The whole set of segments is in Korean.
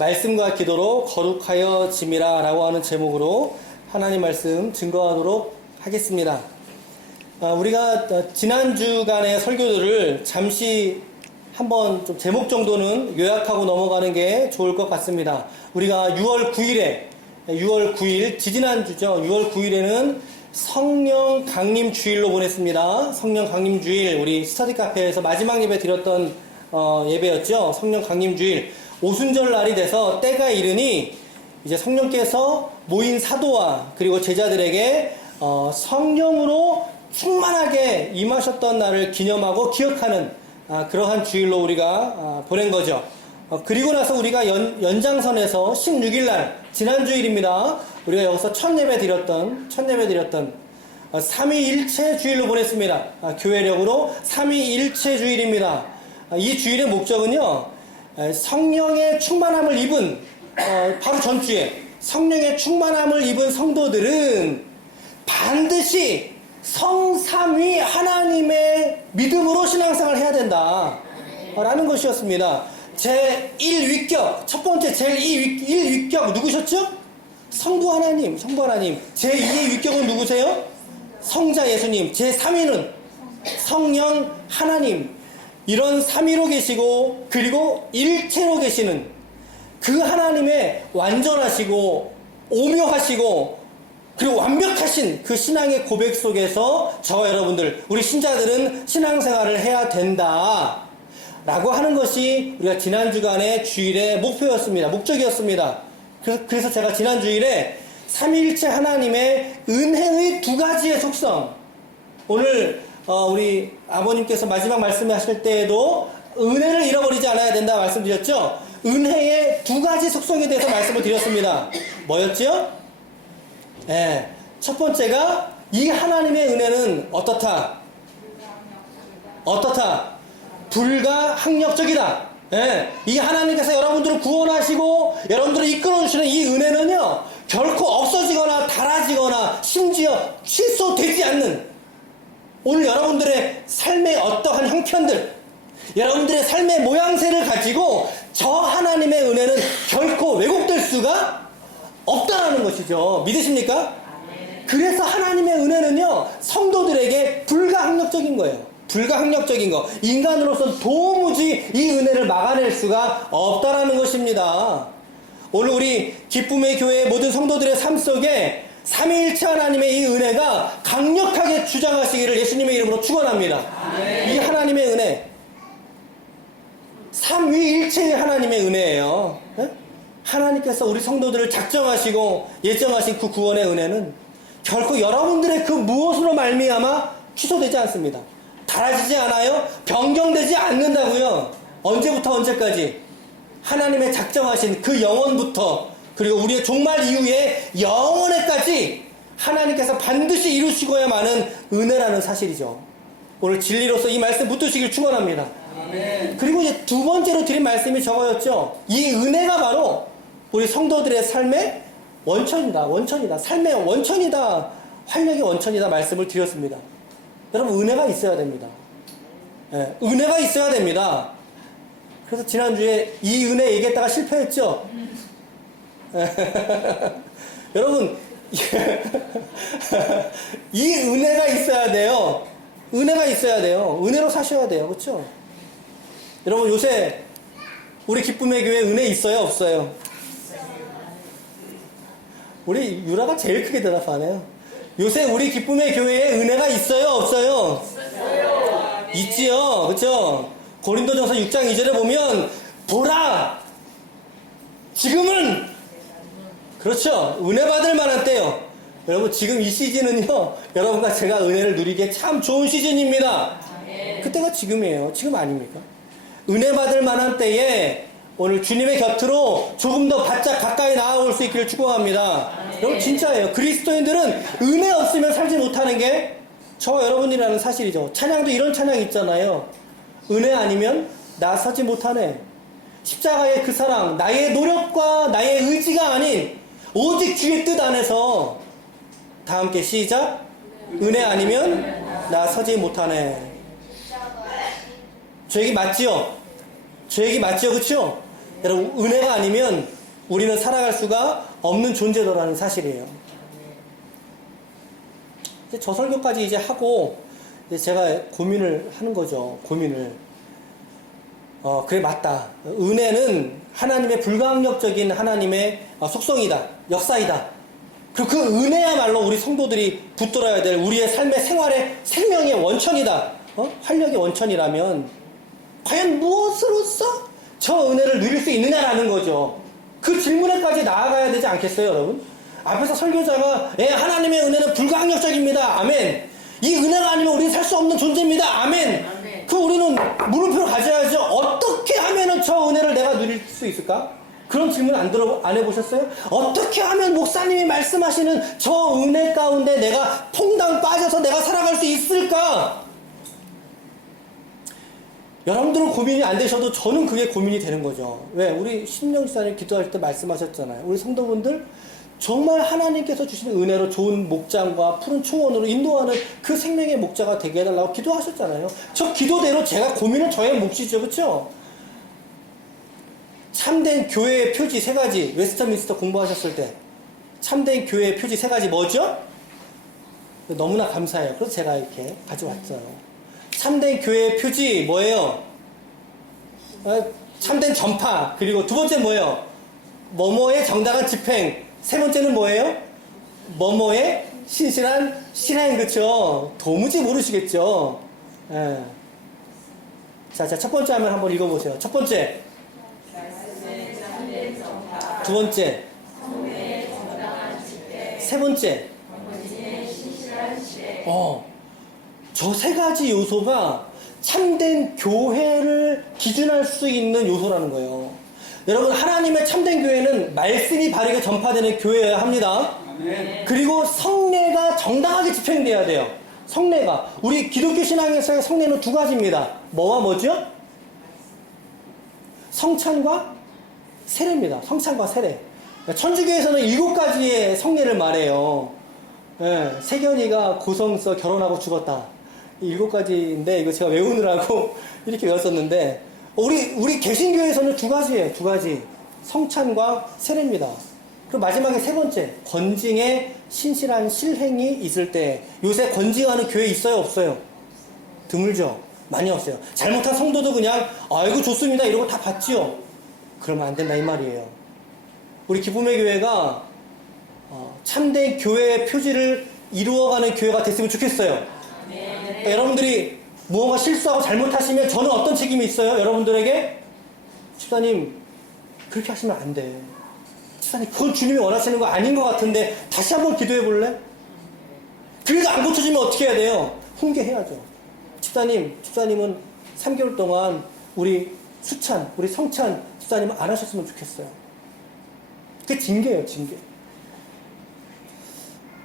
말씀과 기도로 거룩하여 짐이라 라고 하는 제목으로 하나님 말씀 증거하도록 하겠습니다. 우리가 지난 주간의 설교들을 잠시 한번 좀 제목 정도는 요약하고 넘어가는 게 좋을 것 같습니다. 우리가 6월 9일 지지난주죠. 6월 9일에는 성령 강림 주일로 보냈습니다. 성령 강림 주일, 우리 스터디 카페에서 마지막 예배 드렸던 예배였죠. 성령 강림 주일. 오순절 날이 돼서 때가 이르니 이제 성령께서 모인 사도와 그리고 제자들에게 성령으로 충만하게 임하셨던 날을 기념하고 기억하는 그러한 주일로 우리가 보낸 거죠. 그리고 나서 우리가 연장선에서 16일 날 지난주일입니다. 우리가 여기서 첫 예배 드렸던 삼위일체 주일로 보냈습니다. 교회력으로 삼위일체 주일입니다. 이 주일의 목적은요, 성령의 충만함을 입은 바로 전주에 성령의 충만함을 입은 성도들은 반드시 성삼위 하나님의 믿음으로 신앙생활을 해야 된다 라는 것이었습니다. 제1위격, 첫 번째 제1위격 누구셨죠? 성부 하나님. 제2의 위격은 누구세요? 성자 예수님. 제3위는 성령 하나님. 이런 삼위로 계시고 그리고 일체로 계시는 그 하나님의 완전하시고 오묘하시고 그리고 완벽하신 그 신앙의 고백 속에서 저와 여러분들, 우리 신자들은 신앙생활을 해야 된다 라고 하는 것이 우리가 지난 주간의 주일의 목적이었습니다. 그래서 제가 지난 주일에 삼위일체 하나님의 은혜의 두 가지의 속성, 오늘 우리 아버님께서 마지막 말씀하실 때에도 은혜를 잃어버리지 않아야 된다 말씀드렸죠. 은혜의 두 가지 속성에 대해서 말씀을 드렸습니다. 뭐였죠? 첫 번째가 이 하나님의 은혜는 어떻다? 불가항력적이다. 이 하나님께서 여러분들을 구원하시고 여러분들을 이끌어주시는 이 은혜는요, 결코 없어지거나 닳아지거나 심지어 취소되지 않는, 오늘 여러분들의 삶의 어떠한 형편들, 여러분들의 삶의 모양새를 가지고 저 하나님의 은혜는 결코 왜곡될 수가 없다라는 것이죠. 믿으십니까? 그래서 하나님의 은혜는요, 성도들에게 불가항력적인 거예요. 불가항력적인 거. 인간으로서 도무지 이 은혜를 막아낼 수가 없다라는 것입니다. 오늘 우리 기쁨의 교회의 모든 성도들의 삶 속에 삼위일체 하나님의 이 은혜가 강력하게 주장하시기를 예수님의 이름으로 축원합니다. 이 하나님의 은혜, 삼위일체의 하나님의 은혜예요. 하나님께서 우리 성도들을 작정하시고 예정하신 그 구원의 은혜는 결코 여러분들의 그 무엇으로 말미암아 취소되지 않습니다. 닳아지지 않아요. 변경되지 않는다고요. 언제부터 언제까지? 하나님의 작정하신 그 영원부터 그리고 우리의 종말 이후에 영원에까지 하나님께서 반드시 이루시고야마는 은혜라는 사실이죠. 오늘 진리로서 이 말씀 붙드시길 축원합니다. 그리고 이제 두 번째로 드린 말씀이 저거였죠. 이 은혜가 바로 우리 성도들의 삶의 원천이다. 삶의 원천이다. 활력의 원천이다 말씀을 드렸습니다. 여러분, 은혜가 있어야 됩니다. 은혜가 있어야 됩니다. 그래서 지난주에 이 은혜 얘기했다가 실패했죠. 여러분, 이 은혜가 있어야 돼요. 은혜로 사셔야 돼요. 그렇죠? 여러분, 요새 우리 기쁨의 교회 은혜 있어요, 없어요? 우리 유라가 제일 크게 대답하네요. 요새 우리 기쁨의 교회에 은혜가 있어요, 없어요? 있지요. 그렇죠? 고린도전서 6장 2절에 보면 보라, 지금은, 그렇죠, 은혜 받을 만한 때요. 여러분, 지금 이 시즌은요, 여러분과 제가 은혜를 누리기에 참 좋은 시즌입니다. 그때가 지금이에요. 지금 아닙니까? 은혜 받을 만한 때에 오늘 주님의 곁으로 조금 더 바짝 가까이 나아올 수 있기를 축복합니다. 여러분, 진짜예요. 그리스도인들은 은혜 없으면 살지 못하는 게 저와 여러분이라는 사실이죠. 찬양도 이런 찬양 있잖아요. 은혜 아니면 나 서지 못하네. 십자가의 그 사랑, 나의 노력과 나의 의지가 아닌 오직 주의 뜻 안에서, 다 함께 시작. 은혜 아니면 나 서지 못하네. 저 얘기 맞지요? 그쵸? 여러분, 은혜가 아니면 우리는 살아갈 수가 없는 존재더라는 사실이에요. 이제 저 설교까지 이제 하고, 이제 제가 고민을 하는 거죠. 고민을. 그래, 맞다. 은혜는 하나님의 불가항력적인 하나님의 속성이다. 역사이다. 그리고 그 은혜야말로 우리 성도들이 붙들어야 될 우리의 삶의 생활의 생명의 원천이다. 활력의 원천이라면 과연 무엇으로써 저 은혜를 누릴 수 있느냐라는 거죠. 그 질문에까지 나아가야 되지 않겠어요, 여러분? 앞에서 설교자가 하나님의 은혜는 불가항력적입니다. 아멘. 이 은혜가 아니면 우리는 살 수 없는 존재입니다. 아멘. 그 우리는 물음표를 가져야죠. 어떻게 하면은 저 은혜를 내가 누릴 수 있을까? 그런 질문 안 해보셨어요? 어떻게 하면 목사님이 말씀하시는 저 은혜 가운데 내가 퐁당 빠져서 내가 살아갈 수 있을까? 여러분들은 고민이 안 되셔도 저는 그게 고민이 되는 거죠. 왜? 우리 신명 지사님 기도할 때 말씀하셨잖아요. 우리 성도분들 정말 하나님께서 주시는 은혜로 좋은 목장과 푸른 초원으로 인도하는 그 생명의 목자가 되게 해달라고 기도하셨잖아요. 저 기도대로 제가 고민은 저의 몫이죠. 그렇죠? 참된 교회의 표지 3가지, 웨스터민스터 공부하셨을 때 참된 교회의 표지 3가지 뭐죠? 너무나 감사해요. 그래서 제가 이렇게 가져왔어요. 참된 교회의 표지 뭐예요? 참된 전파. 그리고 2번째 뭐예요? 뭐뭐의 정당한 집행. 3번째는 뭐예요? 뭐뭐의 신실한 실행. 그쵸? 도무지 모르시겠죠? 예. 자, 첫 번째 화면 한번 읽어보세요. 첫 번째. 2번째. 3번째. 저 3가지 요소가 참된 교회를 기준할 수 있는 요소라는 거예요. 여러분, 하나님의 참된 교회는 말씀이 바르게 전파되는 교회여야 합니다. 그리고 성례가 정당하게 집행돼야 돼요. 성례가. 우리 기독교 신앙에서의 성례는 2가지입니다. 뭐와 뭐죠? 성찬과 세례입니다. 성찬과 세례. 천주교에서는 7가지의 성례를 말해요. 세견이가 고성서 결혼하고 죽었다. 7가지인데 이거 제가 외우느라고 이렇게 외웠었는데 우리 개신교에서는 2가지예요. 2가지. 성찬과 세례입니다. 그리고 마지막에 3번째. 권징의 신실한 실행이 있을 때. 요새 권징하는 교회 있어요? 없어요? 드물죠? 많이 없어요. 잘못한 성도도 그냥 아이고 좋습니다 이러고 다 받지요. 그러면 안 된다 이 말이에요. 우리 기쁨의 교회가 참된 교회의 표지를 이루어가는 교회가 됐으면 좋겠어요. 그러니까 여러분들이 무언가 실수하고 잘못하시면 저는 어떤 책임이 있어요? 여러분들에게? 집사님 그렇게 하시면 안 돼. 집사님 그건 주님이 원하시는 거 아닌 것 같은데 다시 한번 기도해 볼래? 그래도 안 고쳐지면 어떻게 해야 돼요? 훈계해야죠. 집사님은 3개월 동안 우리 수찬, 우리 성찬 집사님은 안 하셨으면 좋겠어요. 그게 징계예요, 징계.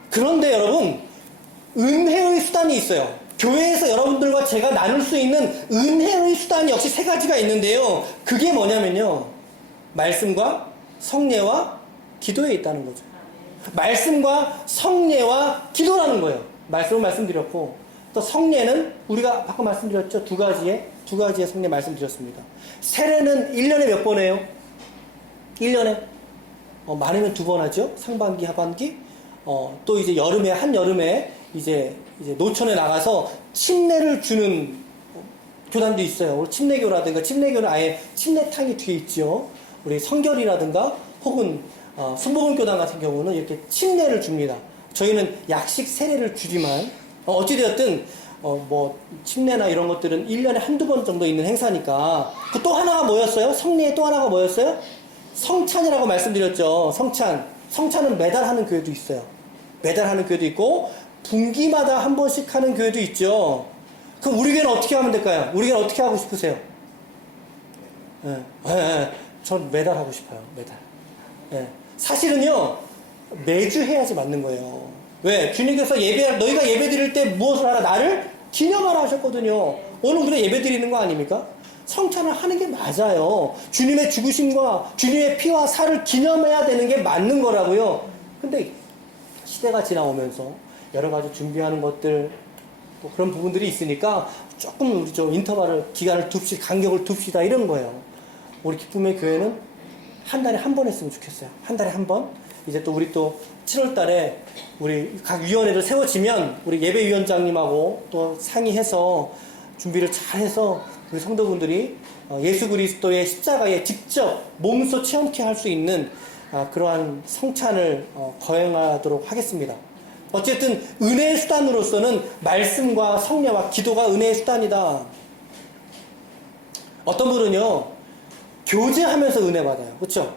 그런데 여러분, 은혜의 수단이 있어요. 교회에서 여러분들과 제가 나눌 수 있는 은혜의 수단이 역시 3가지가 있는데요. 그게 뭐냐면요. 말씀과 성례와 기도에 있다는 거죠. 말씀과 성례와 기도라는 거예요. 말씀은 말씀드렸고, 또 성례는 우리가 아까 말씀드렸죠. 2가지의 성례 말씀드렸습니다. 세례는 1년에 몇 번 해요? 1년에? 많으면 2번 하죠. 상반기, 하반기. 또 이제 한여름에 이제 노천에 나가서 침례를 주는 교단도 있어요. 침례교라든가, 침례교는 아예 침례탕이 뒤에 있죠. 우리 성결이라든가 혹은 순복음 교단 같은 경우는 이렇게 침례를 줍니다. 저희는 약식 세례를 주지만 어찌되었든 침례나 이런 것들은 1년에 1~2번 정도 있는 행사니까. 그 또 하나가 뭐였어요? 성례의 또 하나가 뭐였어요? 성찬이라고 말씀드렸죠. 성찬은 매달 하는 교회도 있어요. 매달 하는 교회도 있고 분기마다 한 번씩 하는 교회도 있죠. 그럼 우리 교회는 어떻게 하면 될까요? 우리 교회는 어떻게 하고 싶으세요? 전 매달 하고 싶어요. 매달. 사실은요, 매주 해야지 맞는 거예요. 왜? 주님께서 너희가 예배 드릴 때 무엇을 하라? 나를 기념하라 하셨거든요. 오늘 우리가 예배 드리는 거 아닙니까? 성찬을 하는 게 맞아요. 주님의 죽으심과 주님의 피와 살을 기념해야 되는 게 맞는 거라고요. 근데 시대가 지나오면서 여러 가지 준비하는 것들, 또 그런 부분들이 있으니까 조금 우리 좀 기간을 둡시다, 간격을 둡시다, 이런 거예요. 우리 기쁨의 교회는 한 달에 한 번 했으면 좋겠어요. 한 달에 한 번. 이제 또 우리 또 7월 달에 우리 각 위원회들 세워지면 우리 예배위원장님하고 또 상의해서 준비를 잘 해서 우리 성도분들이 예수 그리스도의 십자가에 직접 몸소 체험케 할 수 있는 그러한 성찬을 거행하도록 하겠습니다. 어쨌든 은혜의 수단으로서는 말씀과 성례와 기도가 은혜의 수단이다. 어떤 분은요, 교제하면서 은혜 받아요. 그렇죠?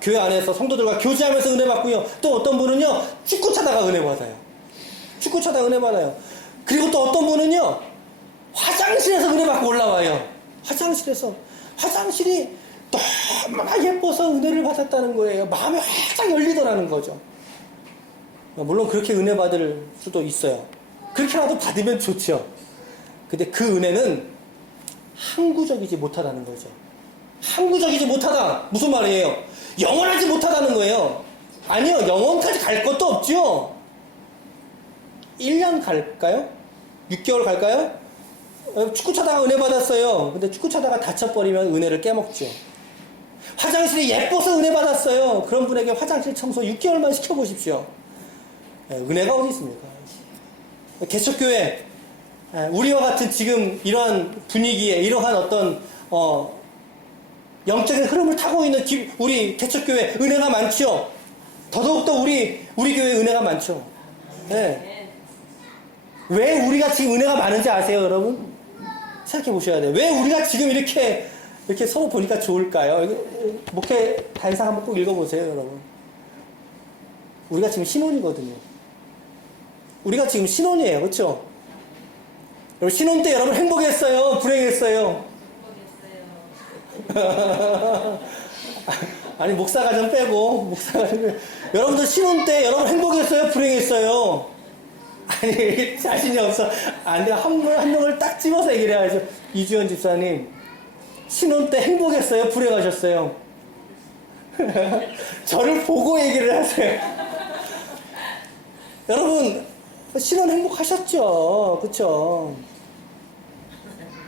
교회 안에서 성도들과 교제하면서 은혜 받고요. 또 어떤 분은요, 축구 차다가 은혜 받아요. 축구 차다가 은혜 받아요. 그리고 또 어떤 분은요, 화장실에서 은혜 받고 올라와요. 화장실이 너무나 예뻐서 은혜를 받았다는 거예요. 마음이 활짝 열리더라는 거죠. 물론 그렇게 은혜 받을 수도 있어요. 그렇게라도 받으면 좋죠. 근데 그 은혜는 항구적이지 못하다는 거죠. 항구적이지 못하다. 무슨 말이에요? 영원하지 못하다는 거예요. 아니요, 영원까지 갈 것도 없죠. 1년 갈까요? 6개월 갈까요? 축구 차다가 은혜 받았어요. 근데 축구 차다가 다쳐버리면 은혜를 깨먹죠. 화장실이 예뻐서 은혜 받았어요. 그런 분에게 화장실 청소 6개월만 시켜보십시오. 은혜가 어디 있습니까? 개척교회, 우리와 같은 지금 이러한 분위기에 이러한 어떤 영적인 흐름을 타고 있는 우리 개척교회 은혜가 많죠. 더더욱더 우리 교회 은혜가 많죠. 네. 왜 우리가 지금 은혜가 많은지 아세요, 여러분? 생각해 보셔야 돼요. 왜 우리가 지금 이렇게 서로 보니까 좋을까요? 목회 단상 한번 꼭 읽어보세요, 여러분. 우리가 지금 신혼이거든요. 우리가 지금 신혼이에요, 그렇죠? 여러분, 신혼 때 여러분 행복했어요, 불행했어요? 아니, 목사가 좀 빼고, 여러분들 신혼 때 여러분 행복했어요, 불행했어요? 아니, 자신이 없어. 안 돼. 한 명을 딱 집어서 얘기를 해야죠. 이주연 집사님, 신혼 때 행복했어요, 불행하셨어요? 저를 보고 얘기를 하세요. 여러분, 신혼 행복하셨죠? 그쵸?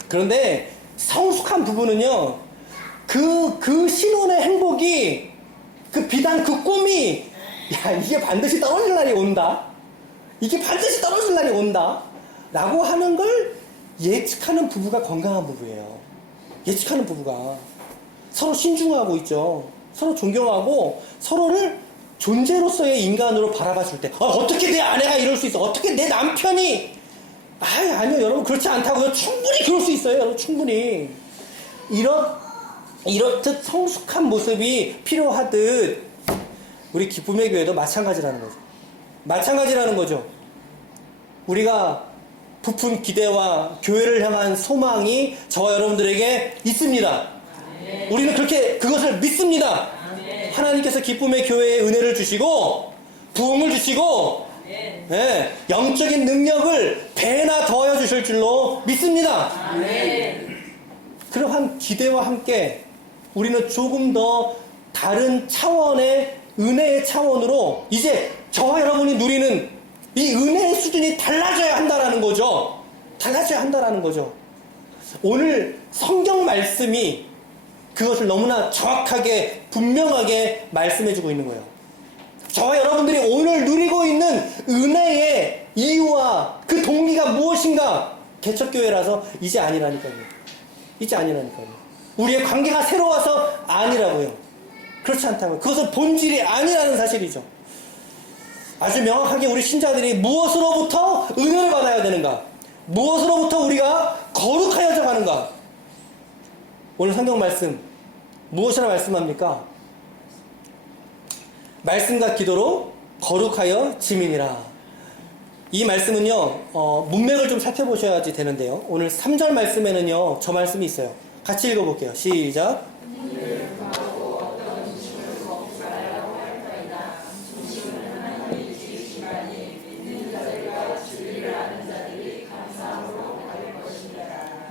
그런데 성숙한 부부는요, 그 신혼의 행복이, 그 비단, 그 꿈이, 야, 이게 반드시 떨어질 날이 온다. 이게 반드시 떨어질 날이 온다. 라고 하는 걸 예측하는 부부가 건강한 부부예요. 예측하는 부부가. 서로 신중하고 있죠. 서로 존경하고 서로를 존재로서의 인간으로 바라봐 줄 때, 어떻게 내 아내가 이럴 수 있어? 어떻게 내 남편이? 아니요, 여러분, 그렇지 않다고요. 충분히 그럴 수 있어요, 여러분, 충분히. 이렇듯 성숙한 모습이 필요하듯, 우리 기쁨의 교회도 마찬가지라는 거죠. 마찬가지라는 거죠. 우리가 부푼 기대와 교회를 향한 소망이 저와 여러분들에게 있습니다. 우리는 그것을 믿습니다. 하나님께서 기쁨의 교회에 은혜를 주시고 부흥을 주시고 영적인 능력을 배나 더하여 주실 줄로 믿습니다. 그러한 기대와 함께 우리는 조금 더 다른 차원의 은혜의 차원으로 이제 저와 여러분이 누리는 이 은혜의 수준이 달라져야 한다라는 거죠. 달라져야 한다라는 거죠. 오늘 성경 말씀이 그것을 너무나 정확하게 분명하게 말씀해주고 있는 거예요. 저와 여러분들이 오늘 누리고 있는 은혜의 이유와 그 동기가 무엇인가? 개척교회라서 이제 아니라니까요. 이제 아니라니까요. 우리의 관계가 새로워서 아니라고요. 그렇지 않다고요. 그것은 본질이 아니라는 사실이죠. 아주 명확하게 우리 신자들이 무엇으로부터 은혜를 받아야 되는가? 무엇으로부터 우리가 거룩하여져 가는가? 오늘 성경 말씀 무엇이라 말씀합니까? 말씀과 기도로 거룩하여 지민이라. 이 말씀은요, 문맥을 좀 살펴보셔야지 되는데요. 오늘 3절 말씀에는요, 저 말씀이 있어요. 같이 읽어볼게요. 시작.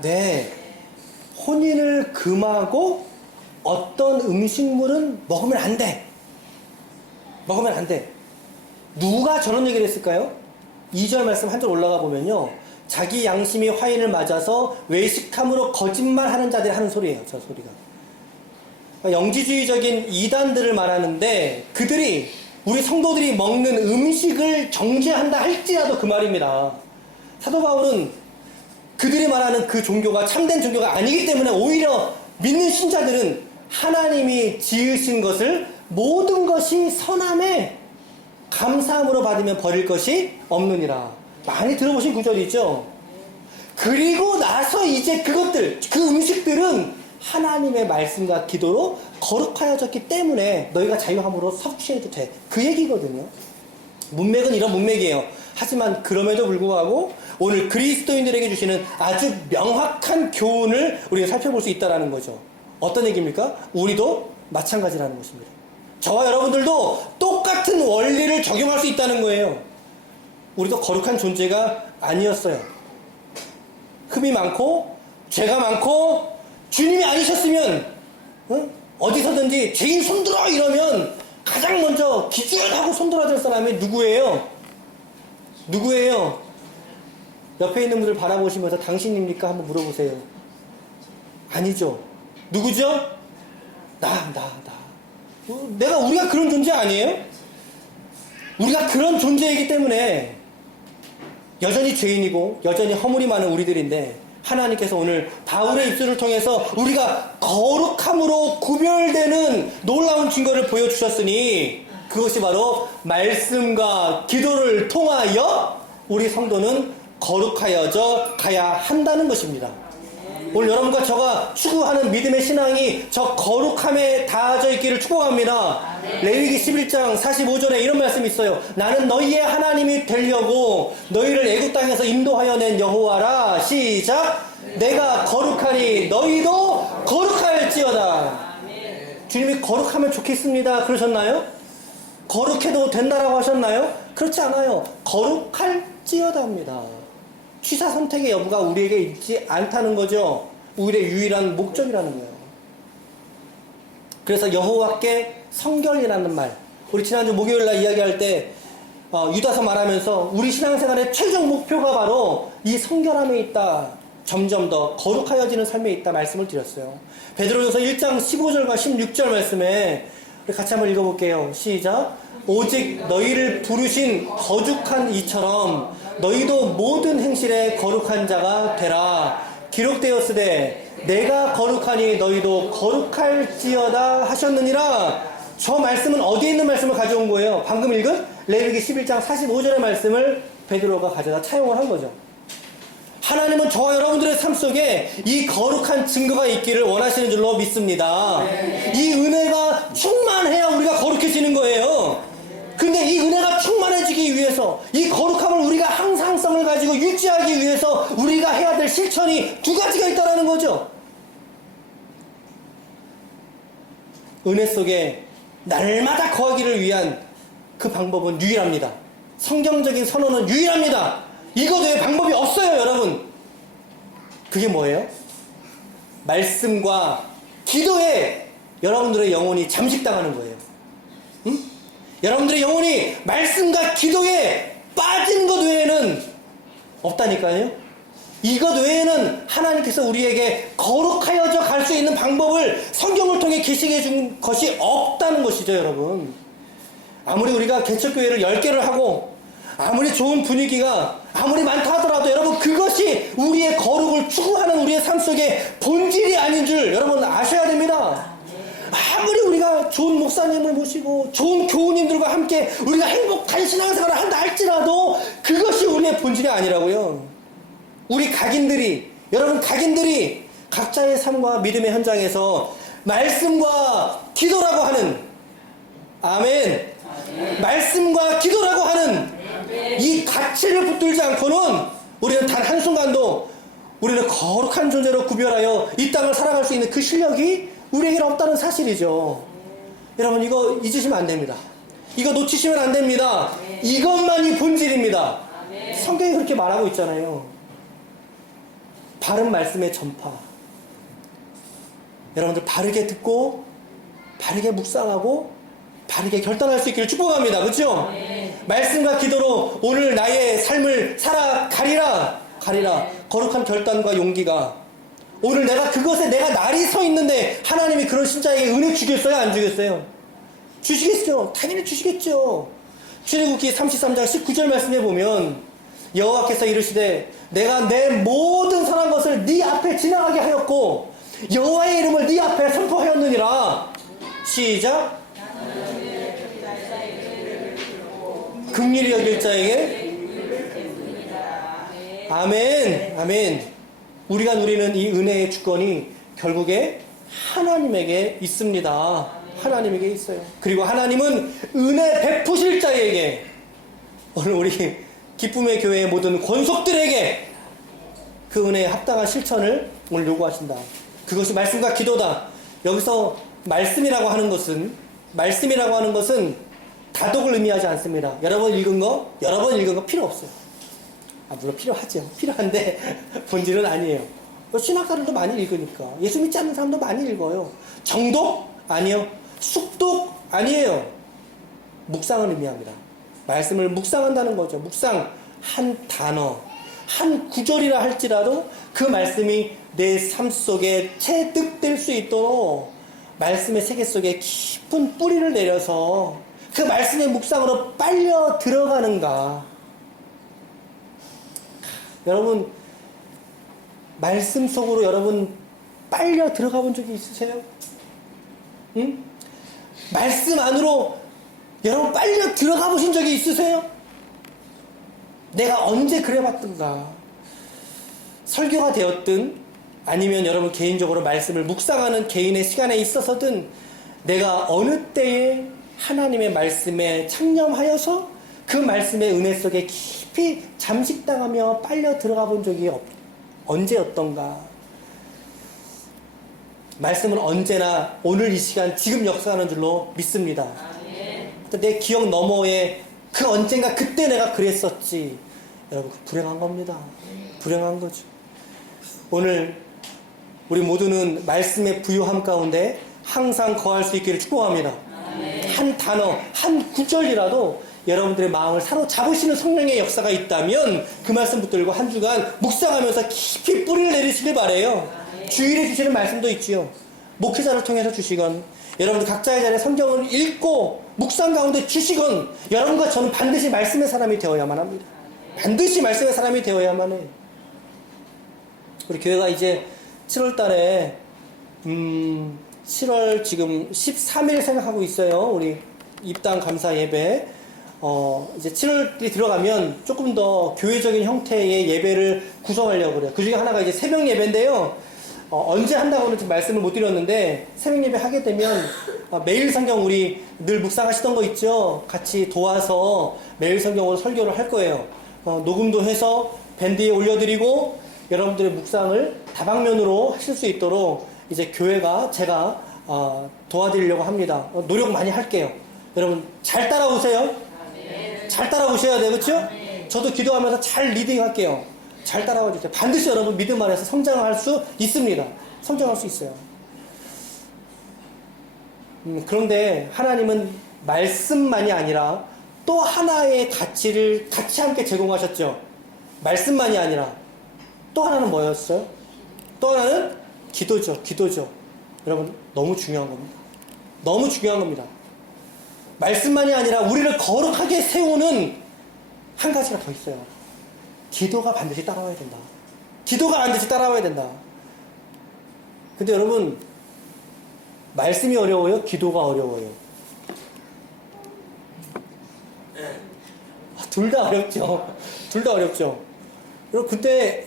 네. 혼인을 금하고 어떤 음식물은 먹으면 안 돼. 먹으면 안 돼. 누가 저런 얘기를 했을까요? 2절 말씀 한 절 올라가 보면요. 자기 양심이 화인을 맞아서 외식함으로 거짓말하는 자들이 하는 소리예요. 저 소리가. 영지주의적인 이단들을 말하는데 그들이 우리 성도들이 먹는 음식을 정죄한다 할지라도 그 말입니다. 사도 바울은 그들이 말하는 그 종교가 참된 종교가 아니기 때문에 오히려 믿는 신자들은 하나님이 지으신 것을 모든 것이 선함에 감사함으로 받으면 버릴 것이 없느니라. 많이 들어보신 구절이죠. 그리고 나서 이제 그것들, 그 음식들은 하나님의 말씀과 기도로 거룩하여졌기 때문에 너희가 자유함으로 섭취해도 돼. 그 얘기거든요. 문맥은 이런 문맥이에요. 하지만 그럼에도 불구하고 오늘 그리스도인들에게 주시는 아주 명확한 교훈을 우리가 살펴볼 수 있다는 거죠. 어떤 얘기입니까? 우리도 마찬가지라는 것입니다. 저와 여러분들도 똑같은 원리를 적용할 수 있다는 거예요. 우리도 거룩한 존재가 아니었어요. 흠이 많고 죄가 많고 주님이 아니셨으면 어디서든지 죄인 손들어 이러면 가장 먼저 기준하고 손들어야 될 사람이 누구예요? 누구예요? 옆에 있는 분들 바라보시면서 당신입니까? 한번 물어보세요. 아니죠. 누구죠? 나. 우리가 그런 존재 아니에요? 우리가 그런 존재이기 때문에 여전히 죄인이고 여전히 허물이 많은 우리들인데 하나님께서 오늘 바울의 입술을 통해서 우리가 거룩함으로 구별되는 놀라운 증거를 보여주셨으니 그것이 바로 말씀과 기도를 통하여 우리 성도는 거룩하여져 가야 한다는 것입니다. 오늘 여러분과 저가 추구하는 믿음의 신앙이 저 거룩함에 닿아져 있기를 축복합니다. 레위기 11장 45절에 이런 말씀이 있어요. 나는 너희의 하나님이 되려고 너희를 애굽 땅에서 인도하여 낸 여호와라. 시작. 내가 거룩하니 너희도 거룩할지어다. 주님이 거룩하면 좋겠습니다 그러셨나요? 거룩해도 된다라고 하셨나요? 그렇지 않아요. 거룩할지어다 합니다. 취사 선택의 여부가 우리에게 있지 않다는 거죠. 우리의 유일한 목적이라는 거예요. 그래서 여호와께 성결이라는 말, 우리 지난주 목요일날 이야기할 때 유다서 말하면서 우리 신앙생활의 최종 목표가 바로 이 성결함에 있다. 점점 더 거룩하여지는 삶에 있다 말씀을 드렸어요. 베드로전서 1장 15절과 16절 말씀에 우리 같이 한번 읽어볼게요. 시작. 오직 너희를 부르신 거룩한 이처럼 너희도 모든 행실에 거룩한 자가 되라. 기록되었으되 내가 거룩하니 너희도 거룩할지어다 하셨느니라. 저 말씀은 어디에 있는 말씀을 가져온 거예요? 방금 읽은 레위기 11장 45절의 말씀을 베드로가 가져다 차용을 한 거죠. 하나님은 저와 여러분들의 삶 속에 이 거룩한 증거가 있기를 원하시는 줄로 믿습니다. 이 은혜가 충만해야 우리가 거룩해지는 거예요. 근데 이 은혜가 충만해지기 위해서 이 거룩함을 우리가 항상성을 가지고 유지하기 위해서 우리가 해야 될 실천이 두 가지가 있다는 거죠. 은혜 속에 날마다 거하기를 위한 그 방법은 유일합니다. 성경적인 선언은 유일합니다. 이것 외에 방법이 없어요, 여러분. 그게 뭐예요? 말씀과 기도에 여러분들의 영혼이 잠식당하는 거예요. 응? 여러분들의 영혼이 말씀과 기도에 빠진 것 외에는 없다니까요. 이것 외에는 하나님께서 우리에게 거룩하여져 갈 수 있는 방법을 성경을 통해 계시게 준 것이 없다는 것이죠, 여러분. 아무리 우리가 개척교회를 10개를 하고 아무리 좋은 분위기가 아무리 많다 하더라도 여러분 그것이 우리의 거룩을 추구하는 우리의 삶 속에 본질이 아닌 줄 여러분 아셔야 됩니다. 아무리 우리가 좋은 목사님을 모시고 좋은 교우님들과 함께 우리가 행복한 신앙생활을 한다 할지라도 그것이 우리의 본질이 아니라고요. 우리 각인들이 여러분 각인들이 각자의 삶과 믿음의 현장에서 말씀과 기도라고 하는 아멘. 말씀과 기도라고 하는 이 가치를 붙들지 않고는 우리는 단 한순간도 우리는 거룩한 존재로 구별하여 이 땅을 살아갈 수 있는 그 실력이 우리에게는 없다는 사실이죠. 여러분 이거 잊으시면 안 됩니다. 이거 놓치시면 안 됩니다. 이것만이 본질입니다. 성경이 그렇게 말하고 있잖아요. 바른 말씀의 전파. 여러분들 바르게 듣고 바르게 묵상하고 바르게 결단할 수 있기를 축복합니다. 그렇죠? 말씀과 기도로 오늘 나의 삶을 살아가리라. 거룩한 결단과 용기가 오늘 내가 그것에 내가 날이 서 있는데 하나님이 그런 신자에게 은혜 주겠어요? 안 주겠어요? 주시겠죠. 당연히 주시겠죠. 출애굽기 33장 19절 말씀에 보면 여호와께서 이르시되 내가 내 모든 선한 것을 네 앞에 지나가게 하였고 여호와의 이름을 네 앞에 선포하였느니라. 시작. 긍휼히 여길 자에게 아멘. 아멘. 우리가 누리는 이 은혜의 주권이 결국에 하나님에게 있습니다. 하나님에게 있어요. 그리고 하나님은 은혜 베푸실 자에게, 오늘 우리 기쁨의 교회의 모든 권속들에게 그 은혜에 합당한 실천을 오늘 요구하신다. 그것이 말씀과 기도다. 여기서 말씀이라고 하는 것은 다독을 의미하지 않습니다. 여러 번 읽은 거 필요 없어요. 물론 필요하죠. 필요한데 본질은 아니에요. 신학사람도 많이 읽으니까. 예수 믿지 않는 사람도 많이 읽어요. 정독? 아니요. 숙독? 아니에요. 묵상을 의미합니다. 말씀을 묵상한다는 거죠. 묵상. 한 단어, 한 구절이라 할지라도 그 말씀이 내 삶 속에 체득될 수 있도록 말씀의 세계 속에 깊은 뿌리를 내려서 그 말씀의 묵상으로 빨려 들어가는가. 여러분, 말씀 속으로 여러분 빨려 들어가 본 적이 있으세요? 응? 말씀 안으로 여러분 빨려 들어가 보신 적이 있으세요? 내가 언제 그래 봤던가. 설교가 되었든 아니면 여러분 개인적으로 말씀을 묵상하는 개인의 시간에 있어서든 내가 어느 때에 하나님의 말씀에 창념하여서 그 말씀의 은혜 속에 깊이 잠식당하며 빨려 들어가 본 적이 언제였던가. 말씀은 언제나 오늘 이 시간 지금 역사하는 줄로 믿습니다. 내 기억 너머에 그 언젠가 그때 내가 그랬었지. 여러분, 불행한 겁니다. 불행한 거죠. 오늘 우리 모두는 말씀의 부요함 가운데 항상 거할 수 있기를 축복합니다. 한 단어, 한 구절이라도 여러분들의 마음을 사로잡으시는 성령의 역사가 있다면 그 말씀 붙들고 한 주간 묵상하면서 깊이 뿌리를 내리시길 바라요. 주일에 주시는 말씀도 있지요. 목회자를 통해서 주시건, 여러분들 각자의 자리에 성경을 읽고 묵상 가운데 주시건, 여러분과 저는 반드시 말씀의 사람이 되어야만 합니다. 반드시 말씀의 사람이 되어야만 해요. 우리 교회가 이제 7월 달에 7월 지금 13일 생각하고 있어요. 우리 입당 감사 예배. 이제 7월이 들어가면 조금 더 교회적인 형태의 예배를 구성하려고 그래요. 그 중에 하나가 이제 새벽 예배인데요. 언제 한다고는 지금 말씀을 못 드렸는데, 새벽 예배 하게 되면 매일 성경 우리 늘 묵상하시던 거 있죠? 같이 도와서 매일 성경으로 설교를 할 거예요. 녹음도 해서 밴드에 올려드리고 여러분들의 묵상을 다방면으로 하실 수 있도록 이제 교회가 제가 도와드리려고 합니다. 노력 많이 할게요. 여러분 잘 따라오세요. 잘 따라오셔야 돼요. 그렇죠? 저도 기도하면서 잘 리딩할게요. 잘 따라와 주세요. 반드시 여러분 믿음 안에서 성장할 수 있습니다. 성장할 수 있어요. 그런데 하나님은 말씀만이 아니라 또 하나의 가치를 같이 함께 제공하셨죠. 말씀만이 아니라 또 하나는 뭐였어요? 또 하나는 기도죠. 기도죠. 여러분 너무 중요한 겁니다. 너무 중요한 겁니다. 말씀만이 아니라 우리를 거룩하게 세우는 한 가지가 더 있어요. 기도가 반드시 따라와야 된다. 기도가 반드시 따라와야 된다. 근데 여러분, 말씀이 어려워요? 기도가 어려워요? 둘 다 어렵죠. 둘 다 어렵죠. 여러분,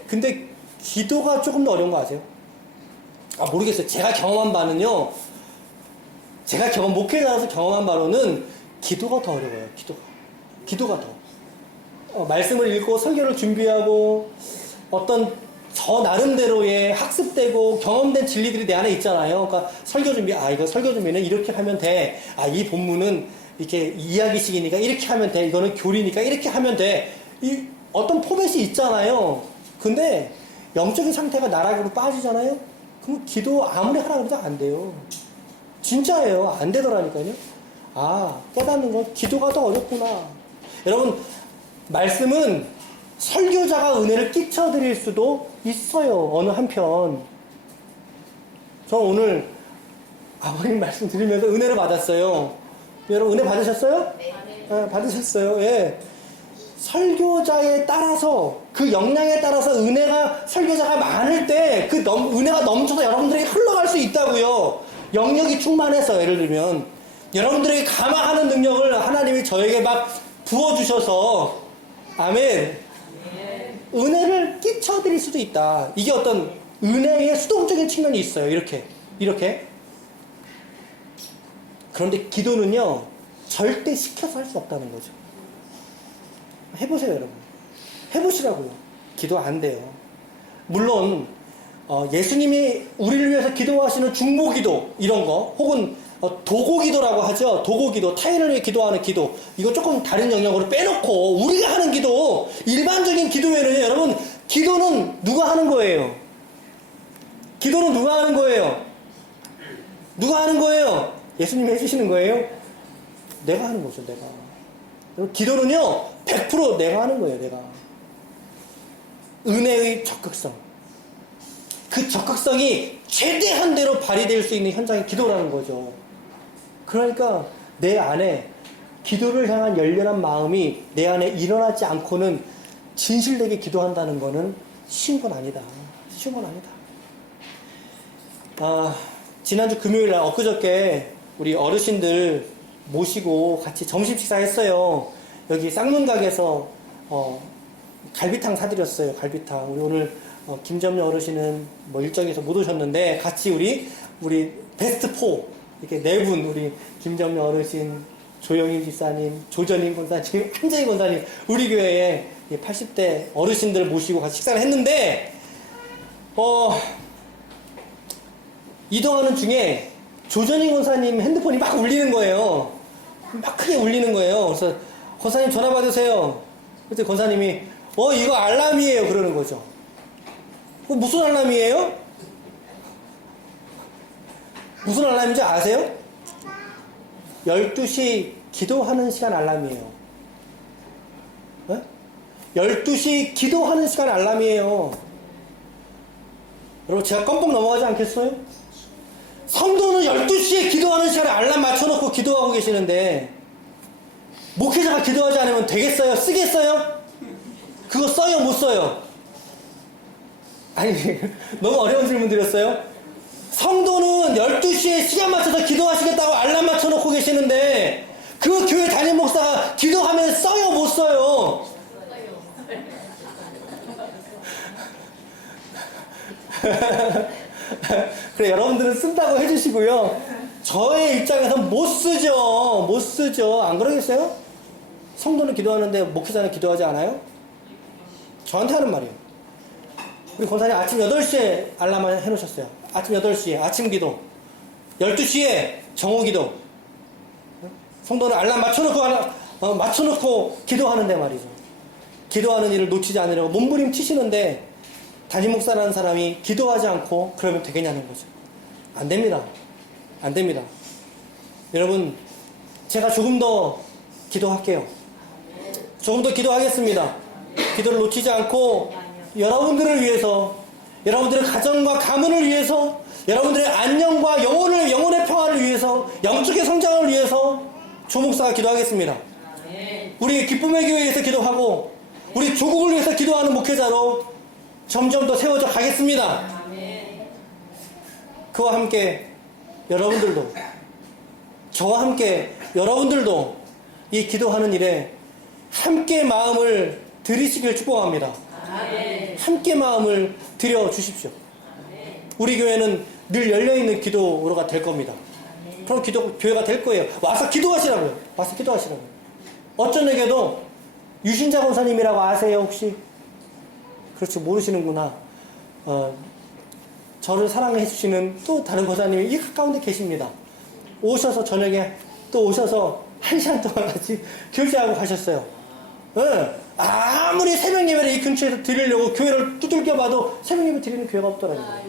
근데 기도가 조금 더 어려운 거 아세요? 모르겠어요. 제가 경험한 바는요. 목회자로서 경험한 바로는 기도가 더 어려워요. 기도가 더. 말씀을 읽고 설교를 준비하고 어떤 저 나름대로의 학습되고 경험된 진리들이 내 안에 있잖아요. 그러니까 설교 준비, 이거 설교 준비는 이렇게 하면 돼. 이 본문은 이렇게 이야기식이니까 이렇게 하면 돼. 이거는 교리니까 이렇게 하면 돼. 이 어떤 포맷이 있잖아요. 근데 영적인 상태가 나락으로 빠지잖아요. 그럼 기도 아무리 하라고 해도 안 돼요. 진짜예요. 안 되더라니까요. 깨닫는 건 기도가 더 어렵구나. 여러분, 말씀은 설교자가 은혜를 끼쳐드릴 수도 있어요. 어느 한편. 저 오늘 아버님 말씀 드리면서 은혜를 받았어요. 여러분 은혜 받으셨어요? 네. 받으셨어요. 예. 설교자에 따라서 그 역량에 따라서 은혜가 설교자가 많을 때 그 은혜가 넘쳐서 여러분들에게 흘러갈 수 있다고요. 영역이 충만해서 예를 들면 여러분들에게 감화하는 능력을 하나님이 저에게 막 부어주셔서 아멘. 은혜를 끼쳐드릴 수도 있다. 이게 어떤 은혜의 수동적인 측면이 있어요. 이렇게. 그런데 기도는요, 절대 시켜서 할 수 없다는 거죠. 해보세요, 여러분. 해보시라고요. 기도 안 돼요. 물론, 예수님이 우리를 위해서 기도하시는 중보기도, 이런 거, 혹은 도고기도라고 하죠. 도고기도, 타인을 위해 기도하는 기도. 이거 조금 다른 영역으로 빼놓고, 우리가 하는 기도, 일반적인 기도회는요, 여러분, 기도는 누가 하는 거예요? 기도는 누가 하는 거예요? 누가 하는 거예요? 예수님이 해주시는 거예요? 내가 하는 거죠, 내가. 기도는요, 100% 내가 하는 거예요, 내가. 은혜의 적극성. 그 적극성이 최대한 대로 발휘될 수 있는 현장이 기도라는 거죠. 그러니까 내 안에 기도를 향한 열렬한 마음이 내 안에 일어나지 않고는 진실되게 기도한다는 거는 쉬운 건 아니다. 쉬운 건 아니다. 지난주 금요일날 엊그저께 우리 어르신들 모시고 같이 점심 식사했어요. 여기 쌍문각에서 갈비탕 사드렸어요. 갈비탕. 우리 오늘 김점녀 어르신은 뭐 일정에서 못 오셨는데 같이 우리 베스트 4 이렇게 네 분 우리 김점녀 어르신, 조영인 집사님, 조전인 권사님, 한재희 권사님 우리 교회에 80대 어르신들 모시고 같이 식사를 했는데 이동하는 중에 조전인 권사님 핸드폰이 막 울리는 거예요. 막 크게 울리는 거예요. 그래서 권사님 전화 받으세요. 그때 권사님이 이거 알람이에요 그러는 거죠. 무슨 알람이에요? 무슨 알람인지 아세요? 12시 기도하는 시간 알람이에요. 네? 12시 기도하는 시간 알람이에요. 여러분 제가 껌뻑 넘어가지 않겠어요? 성도는 12시에 기도하는 시간에 알람 맞춰놓고 기도하고 계시는데 목회자가 기도하지 않으면 되겠어요? 쓰겠어요? 그거 써요? 못 써요? 아니 너무 어려운 질문 드렸어요? 성도는 12시에 시간 맞춰서 기도하시겠다고 알람 맞춰놓고 계시는데 그 교회 담임 목사가 기도하면 써요? 못 써요? 그래 여러분들은 쓴다고 해주시고요. 저의 입장에서 못 쓰죠. 안 그러겠어요? 성도는 기도하는데 목회자는 기도하지 않아요? 저한테 하는 말이에요. 우리 권사님 아침 8시에 알람을 해놓으셨어요. 아침 8시에 아침 기도, 12시에 정오 기도. 성도는 알람 맞춰놓고 기도하는데 말이죠. 기도하는 일을 놓치지 않으려고 몸부림치시는데 담임 목사라는 사람이 기도하지 않고 그러면 되겠냐는 거죠. 안 됩니다. 안 됩니다. 여러분, 제가 조금 더 기도할게요. 조금 더 기도하겠습니다. 기도를 놓치지 않고 여러분들을 위해서, 여러분들의 가정과 가문을 위해서, 여러분들의 안녕과 영혼의 평화를 위해서, 영적인 성장을 위해서 조 목사가 기도하겠습니다. 우리 기쁨의 교회에서 기도하고 우리 조국을 위해서 기도하는 목회자로 점점 더 세워져 가겠습니다. 그와 함께 여러분들도, 저와 함께 여러분들도 이 기도하는 일에 함께 마음을 들이시길 축복합니다. 함께 마음을 들여주십시오. 우리 교회는 늘 열려있는 기도로가 될 겁니다. 그럼 교회가 될 거예요. 와서 기도하시라고요. 와서 기도하시라고요. 어쩐에게도 유신자 권사님이라고 아세요 혹시? 그렇지 모르시는구나. 저를 사랑해 주시는 또 다른 권사님이 이 가까운 데 계십니다. 오셔서 저녁에 또 오셔서 1시간 동안 같이 교제하고 가셨어요. 네. 아무리 새벽 예배를 이 근처에서 드리려고 교회를 두들겨 봐도 새벽 예배 드리는 교회가 없더라는 거예요.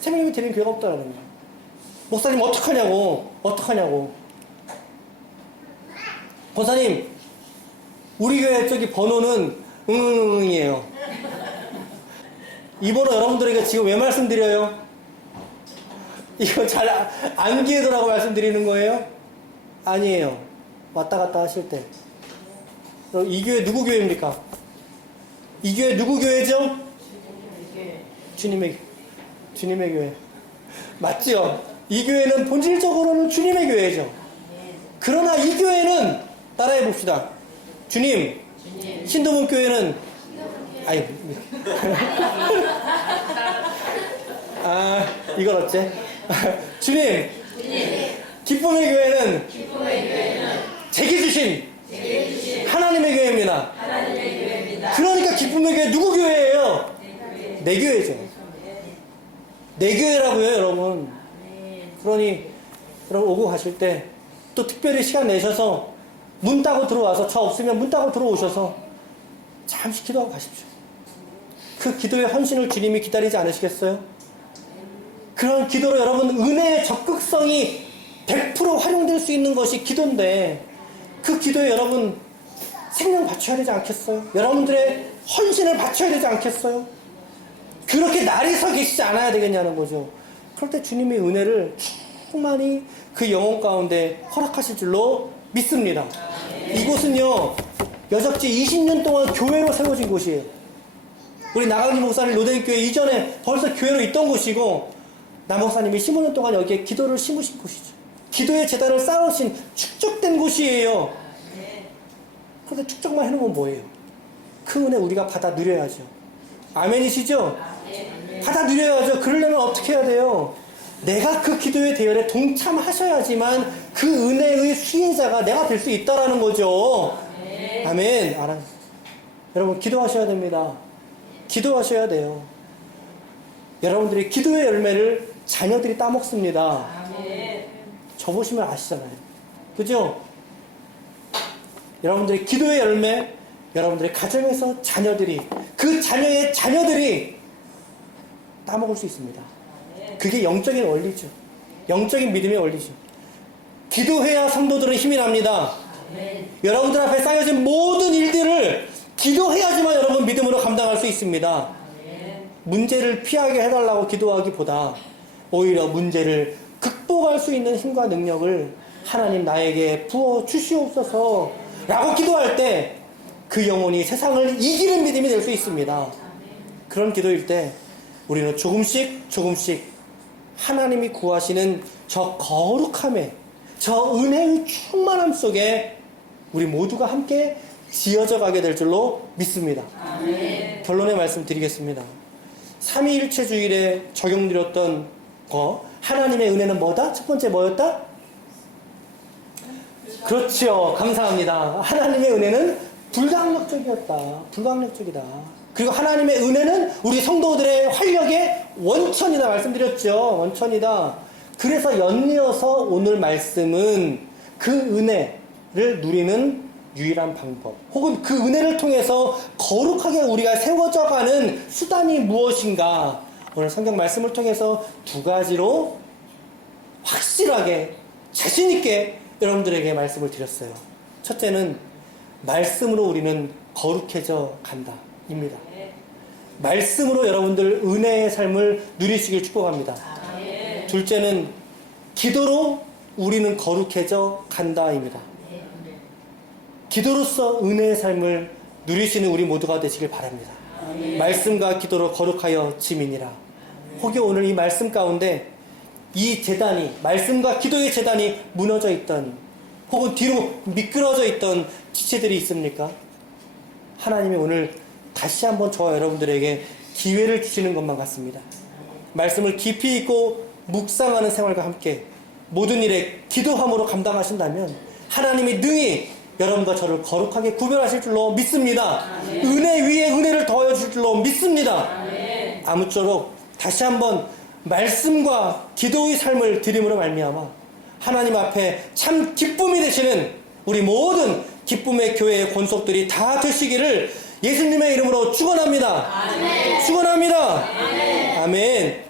새벽 예배 드리는 교회가 없더라는 거예요. 목사님 어떡하냐고. 권사님 우리 교회 저기 번호는 응이에요. 이 번호 여러분들에게 지금 왜 말씀드려요? 이거 잘 안 기회더라고 말씀드리는 거예요? 아니에요. 왔다 갔다 하실 때. 그럼 이 교회 누구 교회입니까? 이 교회 누구 교회죠? 주님의 교회. 맞죠? 이 교회는 본질적으로는 주님의 교회죠. 그러나 이 교회는 따라해 봅시다. 주님. 신도문 교회는 아이 이걸 어째? 주님. 기쁨의 교회는 제게 주신 하나님의 교회입니다. 그러니까 기쁨의 교회 누구 교회예요? 내 교회죠. 내 교회라고요, 여러분. 그러니 여러분 오고 가실 때 또 특별히 시간 내셔서 문 따고 들어와서, 저 없으면 문 따고 들어오셔서 잠시 기도하고 가십시오. 그 기도의 헌신을 주님이 기다리지 않으시겠어요? 그런 기도로 여러분 은혜의 적극성이 100% 활용될 수 있는 것이 기도인데, 그 기도에 여러분 생명 바쳐야 되지 않겠어요? 여러분들의 헌신을 바쳐야 되지 않겠어요? 그렇게 날이 서 계시지 않아야 되겠냐는 거죠. 그럴 때 주님의 은혜를 충만히 그 영혼 가운데 허락하실 줄로 믿습니다. 이곳은요, 여적지 20년 동안 교회로 세워진 곳이에요. 우리 나강기 목사님 로덴교회 이전에 벌써 교회로 있던 곳이고, 나 목사님이 15년 동안 여기에 기도를 심으신 곳이죠. 기도의 재단을 쌓으신 축적된 곳이에요. 그런데 축적만 해놓으면 뭐예요? 그 은혜 우리가 받아 누려야죠. 아멘이시죠? 받아 누려야죠. 그러려면 어떻게 해야 돼요? 내가 그 기도의 대열에 동참하셔야지만 그 은혜의 수혜자가 내가 될 수 있다라는 거죠. 아멘. 여러분 기도하셔야 됩니다. 기도하셔야 돼요. 여러분들이 기도의 열매를 자녀들이 따먹습니다. 저 보시면 아시잖아요. 그죠? 여러분들이 기도의 열매, 여러분들의 가정에서 자녀들이, 그 자녀의 자녀들이 따먹을 수 있습니다. 그게 영적인 원리죠. 영적인 믿음의 원리죠. 기도해야 성도들은 힘이 납니다. 여러분들 앞에 쌓여진 모든 일들을 기도해야지만 여러분 믿음으로 감당할 수 있습니다. 문제를 피하게 해달라고 기도하기보다 오히려 문제를 극복할 수 있는 힘과 능력을 하나님 나에게 부어 주시옵소서 라고 기도할 때 그 영혼이 세상을 이기는 믿음이 될 수 있습니다. 그런 기도일 때 우리는 조금씩 하나님이 구하시는 저 거룩함에, 저 은혜의 충만함 속에 우리 모두가 함께 지어져 가게 될 줄로 믿습니다. 결론의 말씀 드리겠습니다. 삼위일체주일에 적용드렸던 거, 하나님의 은혜는 뭐다? 첫 번째 뭐였다? 그렇죠. 감사합니다. 하나님의 은혜는 불가항력적이다. 그리고 하나님의 은혜는 우리 성도들의 활력의 원천이다 말씀드렸죠. 원천이다. 그래서 연이어서 오늘 말씀은 그 은혜를 누리는 유일한 방법, 혹은 그 은혜를 통해서 거룩하게 우리가 세워져 가는 수단이 무엇인가, 오늘 성경 말씀을 통해서 두 가지로 확실하게 자신있게 여러분들에게 말씀을 드렸어요. 첫째는 말씀으로 우리는 거룩해져 간다 입니다. 말씀으로 여러분들 은혜의 삶을 누리시길 축복합니다. 둘째는 기도로 우리는 거룩해져 간다입니다. 기도로서 은혜의 삶을 누리시는 우리 모두가 되시길 바랍니다. 말씀과 기도로 거룩하여 지민이라. 혹여 오늘 이 말씀 가운데 이 재단이, 말씀과 기도의 재단이 무너져 있던, 혹은 뒤로 미끄러져 있던 지체들이 있습니까? 하나님이 오늘 다시 한번 저와 여러분들에게 기회를 주시는 것만 같습니다. 말씀을 깊이 있고 묵상하는 생활과 함께 모든 일에 기도함으로 감당하신다면 하나님이 능히 여러분과 저를 거룩하게 구별하실 줄로 믿습니다. 은혜 위에 은혜를 더해 주실 줄로 믿습니다. 아무쪼록 다시 한번 말씀과 기도의 삶을 드림으로 말미암아 하나님 앞에 참 기쁨이 되시는 우리 모든 기쁨의 교회의 권속들이 다 되시기를 예수님의 이름으로 축원합니다. 축원합니다. 아멘.